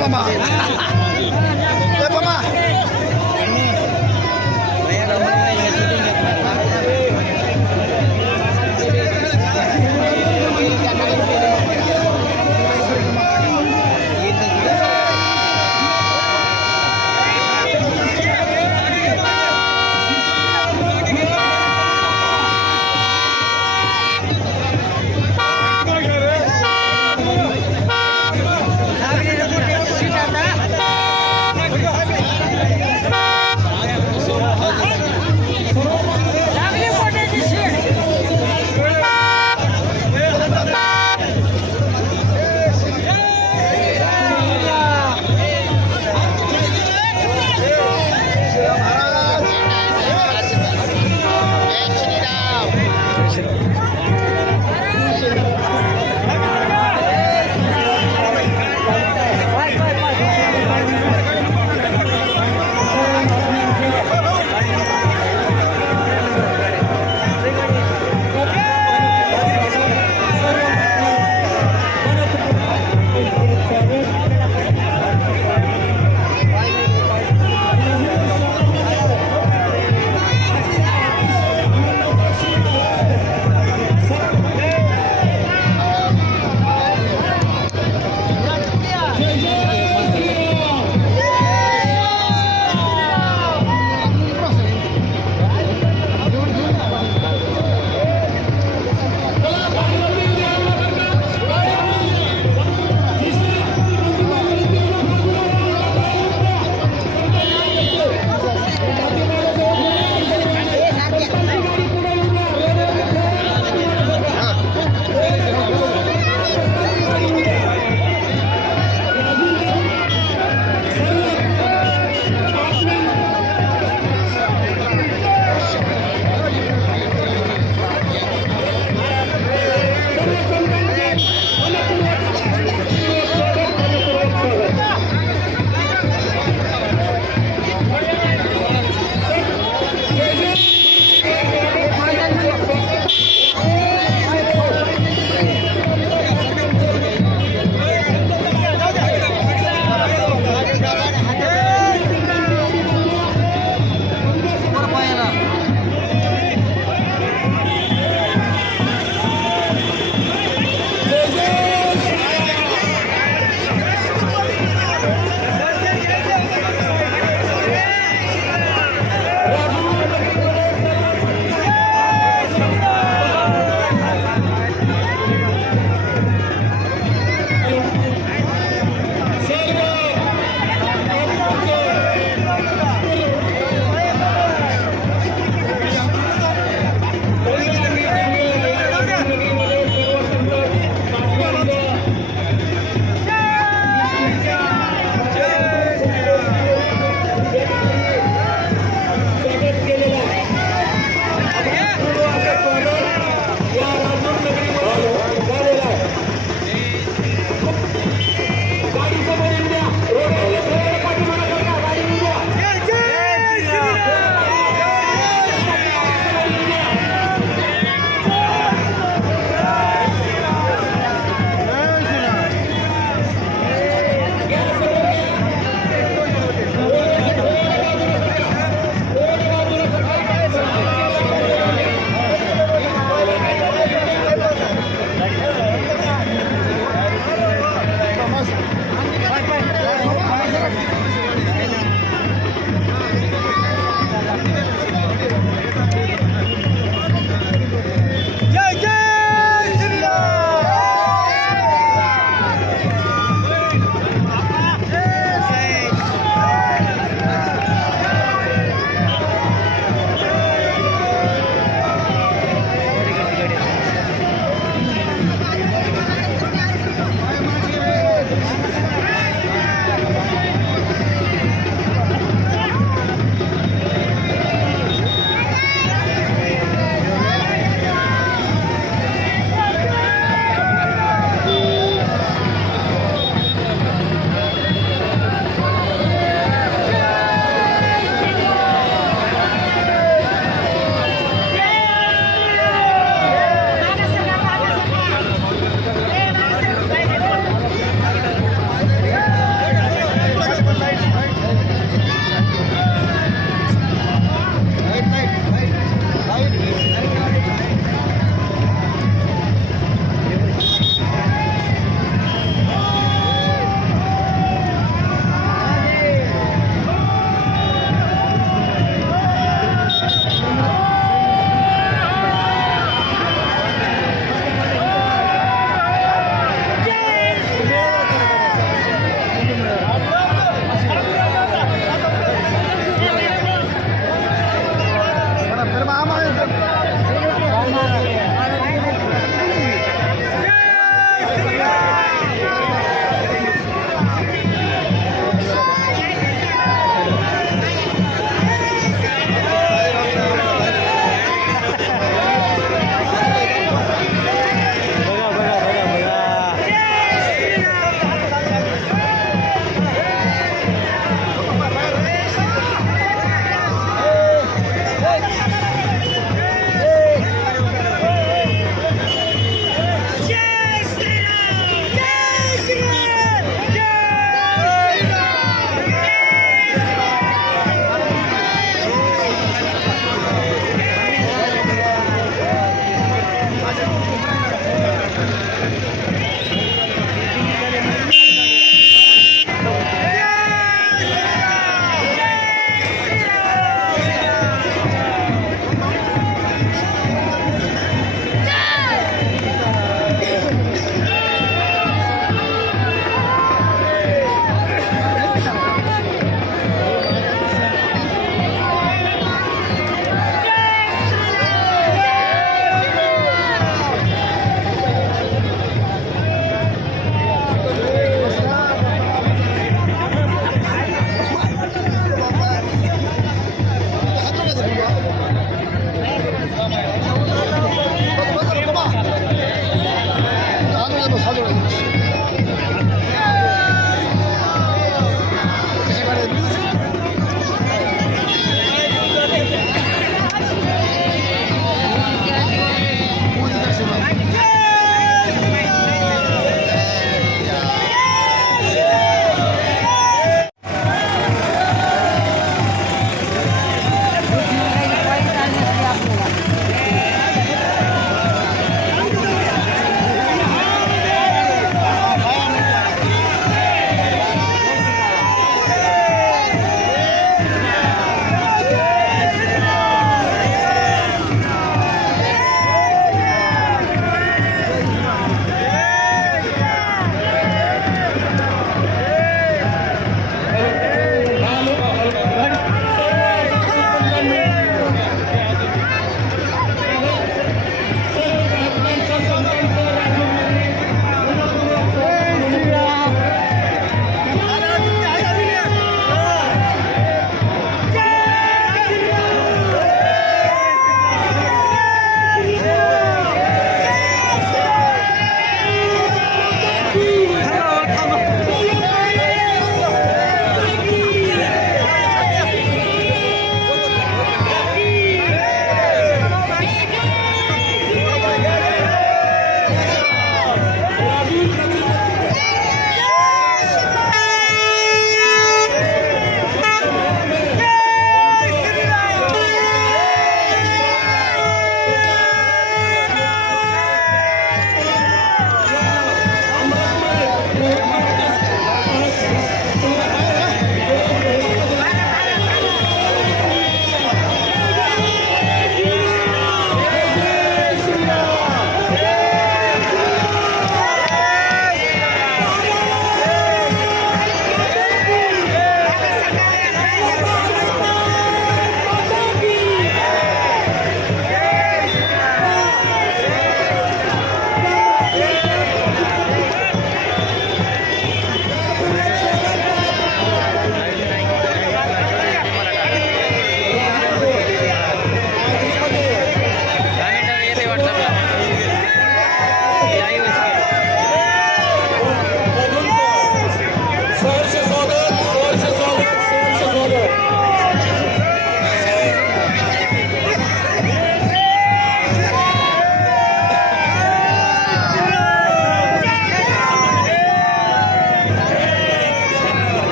pama. Pama.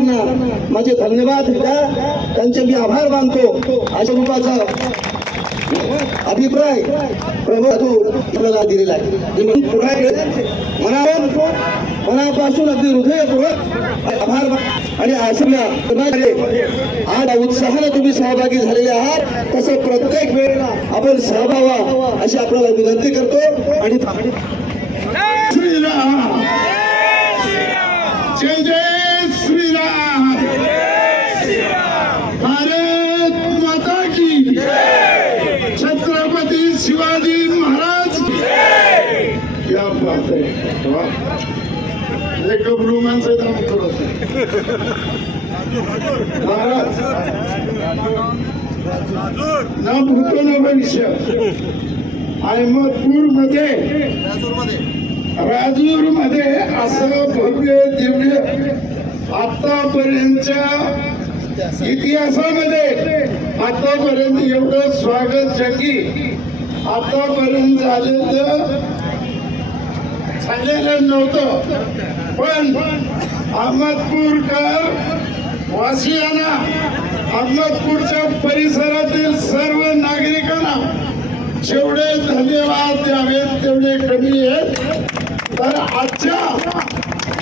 त्यांना माझे धन्यवाद द्या, त्यांचे मी आभार मानतो. अशा रूपाचा अभिप्राय प्रभू आपल्याला दिलेला आहे. मनापासून अगदी हृदयपूर्वक आभार आणि आज उत्साहाने तुम्ही सहभागी झालेले आहात. तसं प्रत्येक वेळेला आपण सहभाग व्हा अशी आपल्याला विनंती करतो. आणि श्रीराम जय जय श्रीराम, भारत माता की छत्रपती शिवाजी महाराज की. क्या बात है. एक गबरू माणसं थोडस महाराज ना भूतो न भविष्य. अहमदपूर मध्ये राजूर मध्ये असं भव्य दिव्य आतापर्यंतच्या इतिहासामध्ये आतापर्यंत एवढं स्वागत जगी आतापर्यंत झालेलं नव्हतं. पण अहमदपूरकर वासियांना, अहमदपूरच्या परिसरातील सर्व नागरिकांना जेवढे धन्यवाद द्यावेत तेवढे कमी आहेत. तर आजच्या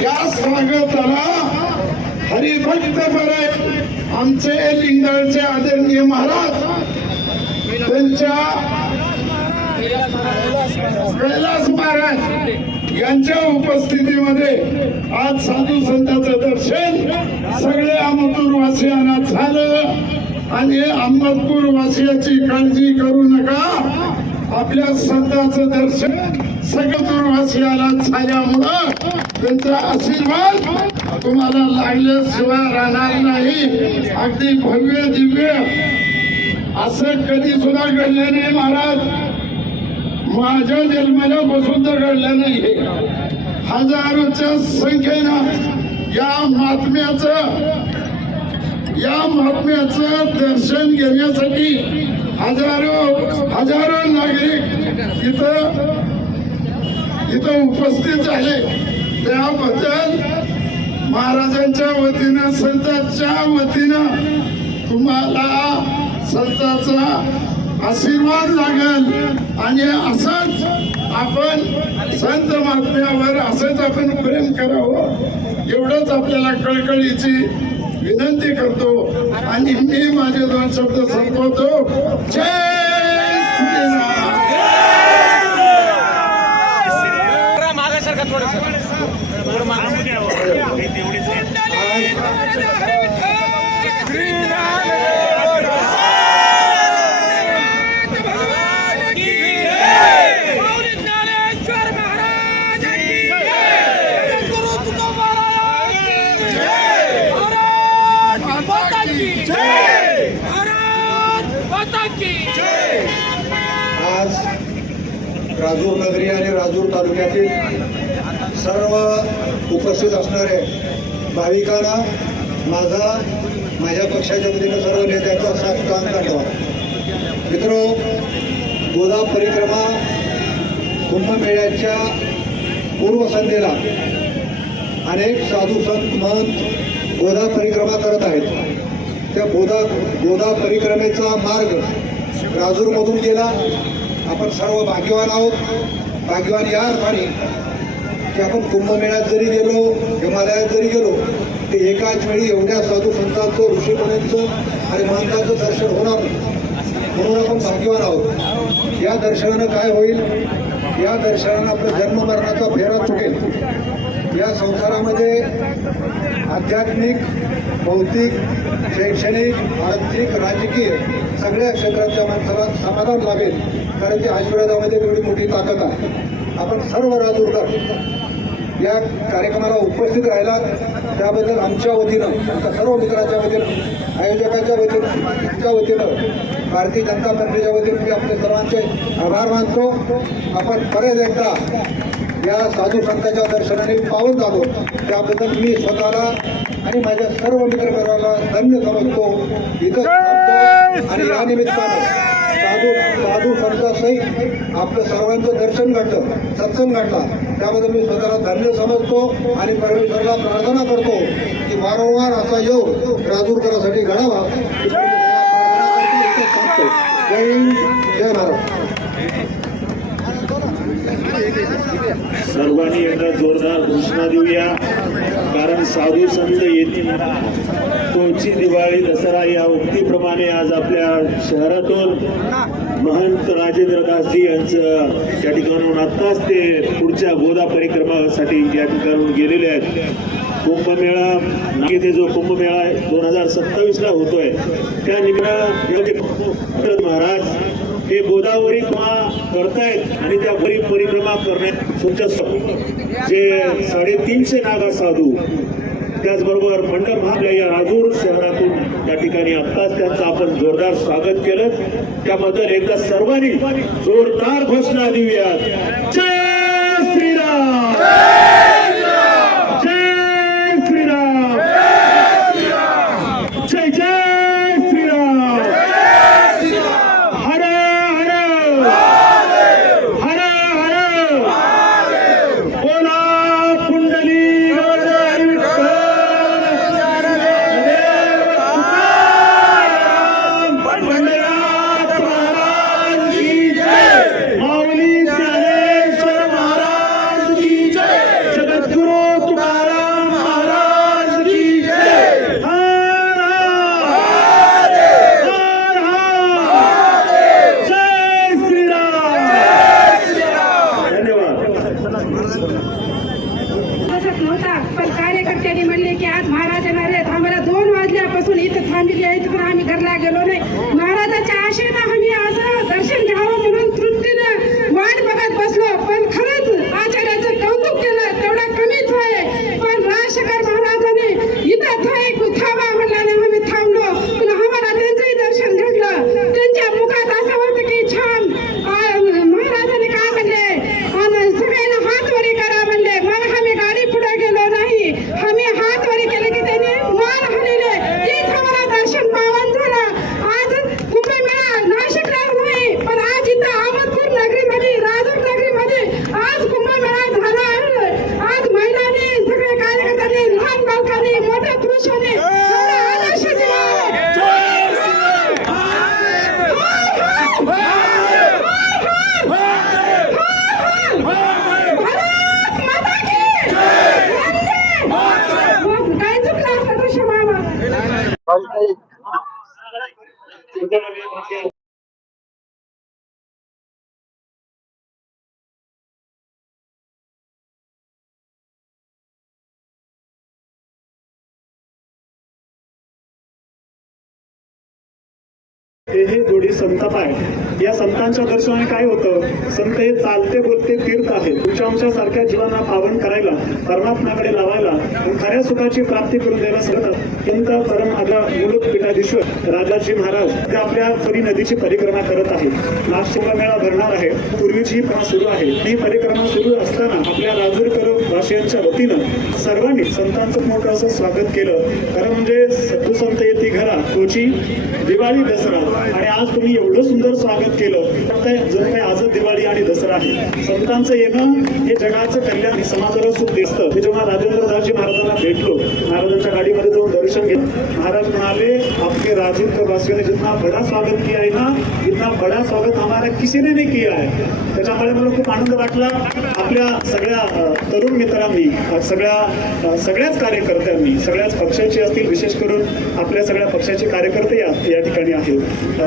या स्वागताला हरिभक्त बरे आमचे लिंगाळचे आदरणीय महाराज त्यांच्या कैलास महाराज यांच्या उपस्थितीमध्ये आज साधू संतांचं दर्शन सगळ्या अहमदपूर वासियांना झालं. आणि अहमदपूर वासियाची काळजी करू नका, आपल्या संतांचं दर्शन सगळ्या वासियाला झाल्यामुळं त्यांचा आशीर्वाद तुम्हाला लागल्याशिवाय राहणार नाही. अगदी भव्य दिव्य असं कधी सुद्धा घडलं नाही महाराज. माझ्या जन्माला बसून तर घडलं नाही. हजारोच्या संख्येनं या महात्म्याचं दर्शन घेण्यासाठी हजारो नागरिक इथं उपस्थित झाले. त्याबद्दल महाराजांच्या वतीनं, संतांच्या वतीनं तुम्हाला संतांचा आशीर्वाद लागेल. आणि असंच आपण संत महात्म्यावर असंच आपण प्रेम करावं एवढंच आपल्याला कळकळीची विनंती करतो. आणि मी माझे 2 शब्द संपवतो. जय श्रीराम. आज राजूर नगरी आणि राजूर तालुक्यातील सर्व उपस्थित असणारे भाविकांना माझ्या पक्षाच्या वतीनं सर्व नेत्यांचा साष्टांग धन्यवाद. मित्रो, गोदा परिक्रमा कुंभमेळ्याच्या पूर्वसंध्येला अनेक साधू संत महंत गोदा परिक्रमा करत आहेत. त्या गोदा परिक्रमेचा मार्ग राजूरमधून गेला. आपण सर्व भाग्यवान आहोत. भाग्यवान या अर्थाने की आपण कुंभमेळ्यात जरी गेलो, हिमालयात जरी गेलो, ते एकाच वेळी एवढ्या साधू संतांचं, ऋषीमुनींचं आणि महंतांचं दर्शन होणार नाही. म्हणून आपण भाग्यवान आहोत. या दर्शनानं काय होईल? या दर्शनानं आपलं जन्म मरणाचा फेरा चुकेल. या संसारामध्ये आध्यात्मिक, भौतिक, शैक्षणिक, आर्थिक, राजकीय सगळ्या क्षेत्राच्या माणसाला समाधान लाभेल. कारण त्या आशीर्वादामध्ये एवढी मोठी ताकद आहे. आपण सर्व राजूरकर या कार्यक्रमाला उपस्थित राहिलात त्याबद्दल आमच्या वतीनं, आमच्या सर्व मित्रांच्या वतीनं, आयोजकांच्या वतीनं, भारतीय जनता पार्टीच्या वतीनं मी आपल्या सर्वांचे आभार मानतो. आपण परत एकदा या साधू संतांच्या दर्शनाने पावन झालो त्याबद्दल मी स्वतःला आणि माझ्या सर्व मित्रपरिवाराला धन्य समजतो. इथं आणि या निमित्तानं साधू संतांसहित आपलं सर्वांचं दर्शन घडलं, सत्संग घडला. त्याबद्दल मी स्वतःला धन्य समजतो आणि परमेश्वराला प्रार्थना करतो की वारंवार असा योग राजूरकरांसाठी घडावा. जय हिंद, जय महाराष्ट्र. सर्वांनी एकदा जोरदार घोषणा देऊया, कारण साधू संत येतील तोची दिवाळी दसरा या उक्तीप्रमाणे आज आपल्या शहरातून महंत राजेंद्रदासजी यांचं त्या ठिकाणून आत्ताच ते पुढच्या गोदा परिक्रमासाठी या ठिकाणून गेलेले आहेत. कुंभमेळा इथे जो कुंभमेळा 2027ला होतोय त्या निमित्तानं महाराज हे गोदावरी करतायत आणि त्या परिक्रमा करण्यात तुमच्या जे 350 नागा साधू त्याचबरोबर मंडळ आपल्या या राजूर शहरातून त्या ठिकाणी आत्ताच त्यांचं आपण जोरदार स्वागत केलं. त्याबद्दल एकदा सर्वांनी जोरदार घोषणा देऊयात. जय श्रीराम, जय श्रीराम, जय जय श्रीराम. हर हर हर हर बोला कुंडली नव्हता, पण कार्यकर्त्यांनी म्हणले की आज महाराज येणार आहेत. आम्हाला 2 वाजल्यापासून इथं थांबली आहे, पण आम्ही घरला गेलो नाही. महाराजाच्या आशेनं आम्ही असं दर्शन घ्यावं म्हणून तृप्तीनं वाट बघत बसलो. पण खरंच आचार्याचं कौतुक केलं तेवढं कमीच आहे. पण राजशेखर महाराजांनी इथं थांबा म्हणल्याने आम्ही थांबलो. पण आम्हाला त्यांचंही दर्शन घेतलं. त्यांच्या मुखात असं होतं की छान महाराजांनी काय म्हणले, सगळ्यांना हात वरी करा म्हणले. मग आम्ही गाडी पुढे गेलो नाही, आम्ही हात वरी केले की त्यांनी मान हलवले. तेच आम्हाला दर्शन पावन झालं. आज कुंभमेळा नाशिकला नाही, पण आज इथं अहमदपूर नगरीमध्ये, राजूर नगरीमध्ये आज कुंभमेळा झाला आहे. आज महिलांनी, सगळे कार्यकर्त्यांनी, लहान बालकांनी, मोठ्या पुरुषांनी आदर्श दिला. हे जोडी संतात आहे. या संतांच्या दर्शनाने काय होतं, संत हे चालते बोलते तीर्थ आहे. तुमच्या आमच्या सारख्या जीवांना पावन करायला, परमात्म्याकडे लावायला आणि खऱ्या सुखाची प्राप्ती करून द्यायला सांगतात. अत्यंत परम आदरा मुलुक पीठाधीश्वर राजाजी महाराज ते आपल्या परी नदीची परिक्रमा करत आहेत. नाशिक कुंभमेळा भरणार आहे. पूर्वीची ही प्रथा सुरू आहे. ही परिक्रमा सुरू असताना आपल्या राजूरकर वासियांच्या वतीनं सर्वांनी संतांचं मोठं असं स्वागत केलं. खरं म्हणजे सद्दू संत येती घरा तोची दिवाळी दसरा. आणि आज तुम्ही एवढं सुंदर स्वागत केलं. जणू काही आजच दिवाळी आणि दसरा आहे. संतांचं येणं हे जगाचं कल्याण आणि समाजाला सुख दिसतं. हे जेव्हा राजेंद्रदासजी महाराजांना भेटलो, महाराजांच्या गाडीमध्ये जाऊन दर्शन घेतलं, महाराज म्हणाले आपके राजूर वासियों ने जितना बड़ा स्वागत किया है ना, इतना बड़ा स्वागत हमारा किसी ने नहीं किया है. त्याच्यामुळे मला खूप आनंद वाटला. आपल्या सगळ्या तरुण मित्रांनी, सगळ्याच कार्यकर्त्यांनी, सगळ्याच पक्षाचे असतील, विशेष करून आपल्या सगळ्या पक्षाचे कार्यकर्ते या ठिकाणी आहेत.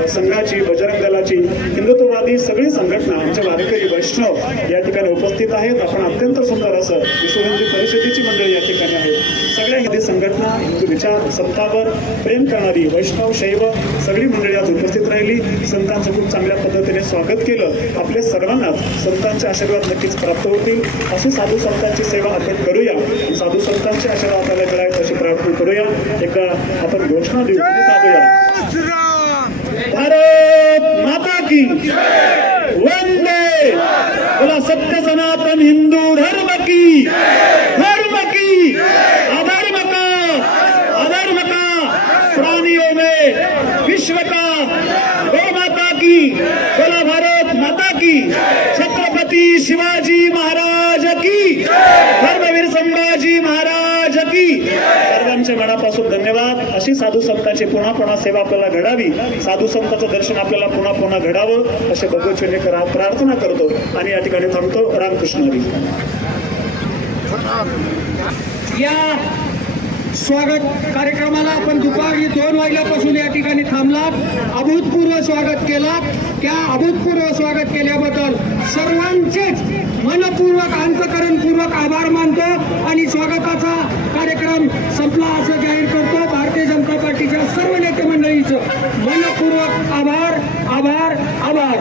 संघाची, बजरंग दलाची, हिंदुत्ववादी सगळी संघटना, आमच्या वारकरी वैष्णव या ठिकाणी उपस्थित आहेत. आपण अत्यंत सुंदर असं विश्व हिंदू परिषदेची मंडळी या ठिकाणी आहेत. सगळ्या हिंदी संघटना, हिंदू विचार, संतांवर प्रेम करणारी वैष्णव, शैव सगळी मंडळी आज उपस्थित राहिली. संतांचं खूप चांगल्या पद्धतीने स्वागत केलं. आपल्या सर्वांनाच संतांचे आशीर्वाद नक्कीच प्राप्त होतील. अशी साधू संतांची सेवा आपण करूया. साधू संतांचे आशीर्वाद आपल्याला मिळावेत अशी प्रार्थना करूया. एकदा आपण घोषणा देऊ. भारत माता की वंदे. बोला सत्य सनातन हिंदू धर्म की अधर्म का प्राणियों में विश्व का गौ माता की. बोला भारत माता की. छत्रपति शिवाजी महाराज की. संभाजी महाराज की. सर्वांच्या मनापासून धन्यवाद. अशी साधू संतांची पुन्हा पुन्हा सेवा आपल्याला घडावी, साधू संतांचं दर्शन आपल्याला पुन्हा पुन्हा घडावं असे भगवत प्रार्थना करतो आणि या ठिकाणी थांबतो. रामकृष्ण हरी. या स्वागत कार्यक्रमाला आपण दुपारी 2 वाजल्यापासून या ठिकाणी थांबलात, अभूतपूर्व स्वागत केलात. त्या अभूतपूर्व स्वागत केल्याबद्दल सर्वांचेच मनपूर्वक अंतकरणपूर्वक आभार मानतो आणि स्वागताचा कार्यक्रम संपला असं जाहीर करतो. भारतीय जनता पार्टीच्या सर्व नेते मंडळीचं मनपूर्वक आभार आभार आभार.